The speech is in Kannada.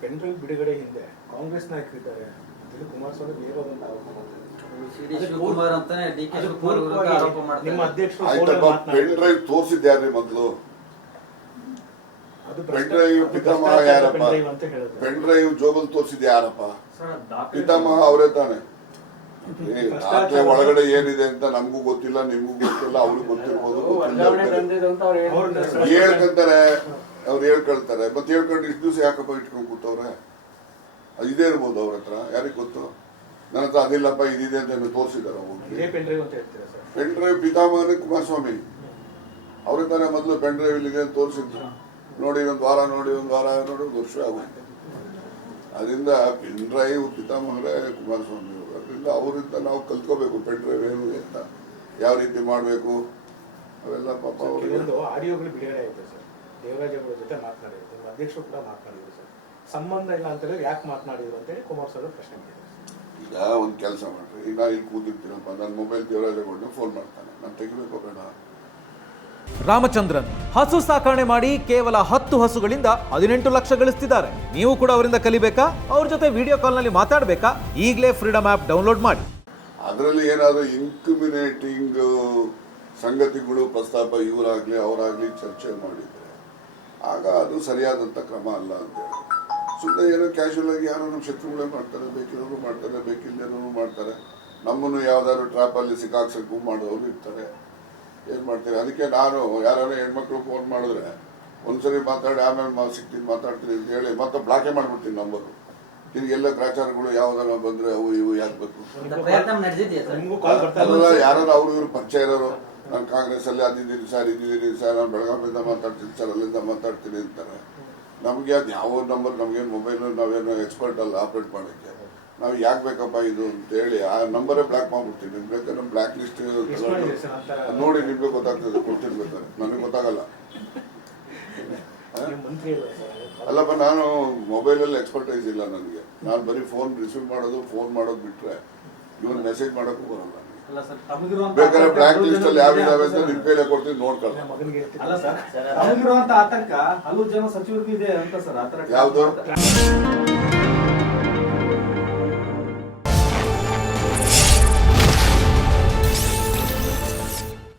ಪೆನ್ ಡ್ರೈವ್ ಬಿಡುಗಡೆ ಹಿಂದೆ ಕಾಂಗ್ರೆಸ್ ನಾಯಕರಿದ್ದಾರೆ ಕುಮಾರಸ್ವಾಮಿ ಒಂದು ಆರೋಪ ಮಾಡ್ತಾರೆ. ಶಿವಕುಮಾರ್ ಅಂತಾನೆ ಡಿ ಕೆ ಅದು ಶಿವಕುಮಾರ್ ವಿರುದ್ಧ ಪೂರ್ವಕವಾಗಿ ಆರೋಪ ನಿಮ್ಮ ಮಾಡ್ತಾರೆ. ಅಧ್ಯಕ್ಷರು ಆಯ್ತಪ್ಪ ಫೋನಲ್ಲಿ ಪೆನ್ ಮಾತನಾಡಿದ್ರು. ಡ್ರೈವ್ ತೋರಿಸಿದ್ಯಾರ್ರಿ ಮೊದಲು? ಅದು ಪೆನ್ ಡ್ರೈವ್ ಭ್ರಷ್ಟಾಚಾರ- ಪಿತಾಮಹ ಯಾರಪ್ಪ? ಪೆನ್ ಡ್ರೈವ್ ಅಂತ ಹೇಳಿದ್ರು. ಪೆನ್ ಡ್ರೈವ್ ಜೋಬಲ್ ತೋರಿಸಿದ್ ಯಾರಪ್ಪ? ಪಿತಾಮಹ ಅವರೇ ತಾನೆ. ಏ, ದಾಖಲೆ ಒಳಗಡೆ ಏನಿದೆ ಅಂತ ನಮಗೂ ಗೊತ್ತಿಲ್ಲ ನಿಮಗೂ ಗೊತ್ತಿಲ್ಲ ಅವ್ರಿಗೂ ಗೊತ್ತಿರ್ಬೋದು ವರ್ಗಾವಣೆ ತಂದಿದ್ದು ಅಂತ ಅವ್ರು ಹೇಳ್ತಾರೆ. ಸರ್- ಹೇಳ್ಕೊಂತಾರೆ ಅವ್ರು ಹೇಳ್ಕೊಳ್ತಾರೆ. ಮತ್ತೆ ಹೇಳ್ಕೊಂಡು ಇಷ್ಟು ದಿವಸ ಯಾಕಪ್ಪ ಇಟ್ಕೊಂಡು ಕೂತವ್ರೆ? ಅದು ಇದೇ ಇರ್ಬೋದು ಅವ್ರ ಹತ್ರ. ಯಾರಿಗೆ ಗೊತ್ತು? ನನ್ನ ಹತ್ರ ಅದಿಲ್ಲಪ್ಪ ಇದಿದೆ ಅಂತ ತೋರಿಸಿದಾರ ಇದೇ ಪೆನ್ ಡ್ರೈವ್ ಪಿತಾಮಹನೇ ಕುಮಾರಸ್ವಾಮಿ. ಅವ್ರ ತಾನೇ ಮೊದಲು ಪೆನ್ ಡ್ರೈವ್ ಇಲ್ಲಿದೆ ಅಂತ ತೋರಿಸಿದ್ರು. ನೋಡಿ ಒಂದು ವಾರ ನೋಡಿ ಒಂದು ವಾರ ನೋಡಿ ಒಂದು ವರ್ಷ ಆಗುತ್ತೆ. ಅದರಿಂದ ಪೆನ್ ಡ್ರೈವ್ ಪಿತಾಮಹರೇ ಕುಮಾರಸ್ವಾಮಿ ಅವರು. ಅದರಿಂದ ಅವರಿಂದ ನಾವು ಕಲ್ತ್ಕೋಬೇಕು ಪೆನ್ ಡ್ರೈವ್ ಏನು ಅಂತ. ಯಾವ ರೀತಿ ಮಾಡಬೇಕು? ಅವೆಲ್ಲ ಪಾಪ ಆಡಿಯೋಗಳು ಬಿಡುಗಡೆ ಆಯ್ತು ಸರ್. ದೇವರಾಜ್ ಅವರ ಜೊತೆ ಮಾತನಾಡಿದ್ರು. ನಿಮ್ಮ ಅಧ್ಯಕ್ಷರು ಕೂಡ ಮಾತನಾಡಿದ್ರು ಸರ್. ಸಂಬಂಧ ಇಲ್ಲ ಅಂತ ಹೇಳಿದ್ರೆ ಯಾಕೆ ಮಾತನಾಡಿದ್ರು ಅಂತ ಹೇಳಿ ಕುಮಾರಸ್ವಾಮಿ ಪ್ರಶ್ನೆ ಈಗ ಒಂದು ಕೆಲಸ ಮಾಡ್ರಿ. ಈಗ ಇಲ್ಲಿ ಕೂತಿರ್ತೀನಪ್ಪ ನನ್ನ ಮೊಬೈಲ್ ದೇವರಾಜಗೊಂಡು ಫೋನ್ ಮಾಡ್ತಾನೆ. ನಾನು ತೆಗಿಬೇಕು ಬೇಡ. ರಾಮಚಂದ್ರನ್ ಹಸು ಸಾಕಣೆ ಮಾಡಿ ಕೇವಲ ಹತ್ತು ಹಸುಗಳಿಂದ ಹದಿನೆಂಟು ಲಕ್ಷ ಗಳಿಸ್ತಿದ್ದಾರೆ. ನೀವು ಕೂಡ ಅವರಿಂದ ಕಲಿಬೇಕಾ? ಅವ್ರ ಜೊತೆ ವಿಡಿಯೋ ಕಾಲ್ನಲ್ಲಿ ಮಾತಾಡಬೇಕಾ? ಈಗಲೇ ಫ್ರೀಡಮ್ ಆ್ಯಪ್ ಡೌನ್ಲೋಡ್ ಮಾಡಿ. ಅದರಲ್ಲಿ ಏನಾದರೂ ಇನ್ಕ್ಯುಮಿನೇಟಿಂಗ್ ಸಂಗತಿಗಳು ಪ್ರಸ್ತಾಪ ಇವರಾಗ್ಲಿ ಅವರಾಗ್ಲಿ ಚರ್ಚೆ ಮಾಡಿದ್ರೆ ಆಗ ಅದು ಸರಿಯಾದಂಥ ಕ್ರಮ ಅಲ್ಲ ಅಂತ ಸುಮ್ಮನೆ ಏನೋ ಕ್ಯಾಶುವಲ್ ಆಗಿ ಯಾರೋ ನಮ್ಮ ಶತ್ರುಗಳೇ ಮಾಡ್ತಾರೆ ಬೇಕಿರೋರು ಮಾಡ್ತಾರೆ ಬೇಕಿಲ್ಲದವರು ಮಾಡ್ತಾರೆ. ನಮ್ಮನ್ನು ಯಾವ್ದಾದ್ರು ಟ್ರ್ಯಾಪಲ್ಲಿ ಸಿಕ್ಕಾಕ್ಸಕ್ಕೂ ಮಾಡೋರು ಇರ್ತಾರೆ. ಏನು ಮಾಡ್ತಾರೆ? ಅದಕ್ಕೆ ನಾನು ಯಾರು ಹೆಣ್ಮಕ್ಳು ಫೋನ್ ಮಾಡಿದ್ರೆ ಒಂದ್ಸರಿ ಮಾತಾಡಿ ಆಮೇಲೆ ನಾವು ಸಿಗ್ತೀನಿ ಮಾತಾಡ್ತೀನಿ ಅಂತ ಹೇಳಿ ಮತ್ತೆ ಬ್ಲಾಕೇ ಮಾಡ್ಬಿಡ್ತೀನಿ ನಂಬರು ನಿನಗೆಲ್ಲ ಪ್ರಾಚಾರಗಳು ಯಾವ್ದಾರ ಬಂದ್ರೆ ಅವು ಇವು ಯಾಕೆ ಬೇಕು? ಅಂತ ಪ್ರಯತ್ನ ನಡೆದಿದೆಯಾ ಸರ್? ನಿಮಗೂ ಕಾಲ್ ಬರ್ತಾ ಅಲ್ಲ ಇಲ್ಲ ಯಾರು ಅವ್ರು ಇವ್ರು ಪರಿಚಯ ಇರೋರು ನಾನು ಕಾಂಗ್ರೆಸ್ ಅಲ್ಲಿ ಅದಿದ್ದೀನಿ ಸರ್ ಇದಿದ್ದೀನಿ ಸರ್ ನಾನು ಬೆಳಗಾವಿಯಿಂದ ಮಾತಾಡ್ತೀನಿ ಸರ್ ಅಲ್ಲಿಂದ ಮಾತಾಡ್ತೀನಿ ಅಂತಾರೆ. ನಮಗೆ ಅದು ಯಾವ ನಂಬರ್ ನಮಗೇನು ಮೊಬೈಲ್ ನಾವೇನು ಎಕ್ಸ್ಪರ್ಟ್ ಅಲ್ಲ ಆಪ್ರೇಟ್ ಮಾಡೋಕ್ಕೆ. ನಾವು ಯಾಕೆ ಬೇಕಪ್ಪ ಇದು ಅಂತ ಹೇಳಿ ಆ ನಂಬರೇ ಬ್ಲಾಕ್ ಮಾಡ್ಬಿಡ್ತೀನಿ. ನಿಮ್ಗೆ ಬೇಕಾದ್ರೆ ನಮ್ಮ ಬ್ಲಾಕ್ ಲಿಸ್ಟ್ ನೋಡಿ ನಿಮಗೆ ಗೊತ್ತಾಗ್ತದೆ ಕೊಡ್ತೀನಿ ಬೇಕಾದ್ರೆ. ನನಗೆ ಗೊತ್ತಾಗಲ್ಲ. ಅಲ್ಲಪ್ಪ ನಾನು ಮೊಬೈಲಲ್ಲಿ ಎಕ್ಸ್ಪರ್ಟೈಸ್ ಇಲ್ಲ ನನಗೆ. ನಾನು ಬರೀ ಫೋನ್ ರಿಸೀವ್ ಮಾಡೋದು ಫೋನ್ ಮಾಡೋದು ಬಿಟ್ಟರೆ ಇವನು ಮೆಸೇಜ್ ಮಾಡೋಕ್ಕೂ ಬರಲ್ಲ ನನಗೆ. ಅಲ್ಲ ಸರ್ ತಮಗಿರುವಂತ ಬೇಕಾದ್ರೆ ಬ್ಲಾಕ್ ಲಿಸ್ಟ್ ಅಲ್ಲಿ ಯಾವ ಇದಾವೆ ಅಂತ. ನಿಮ್ ಕೈಲೇ ಕೊಡ್ತೀನಿ ನೋಡ್ಕೊಳ್ಳ ಅಲ್ಲ ಸರ್ ತಮಗಿರುವಂತ ಆತಂಕ ಹಲವು ಜನ ಸಚಿವರಿಗೂ ಇದೆ ಅಂತ ಸರ್ ಆತರ ಯಾವ್ದು?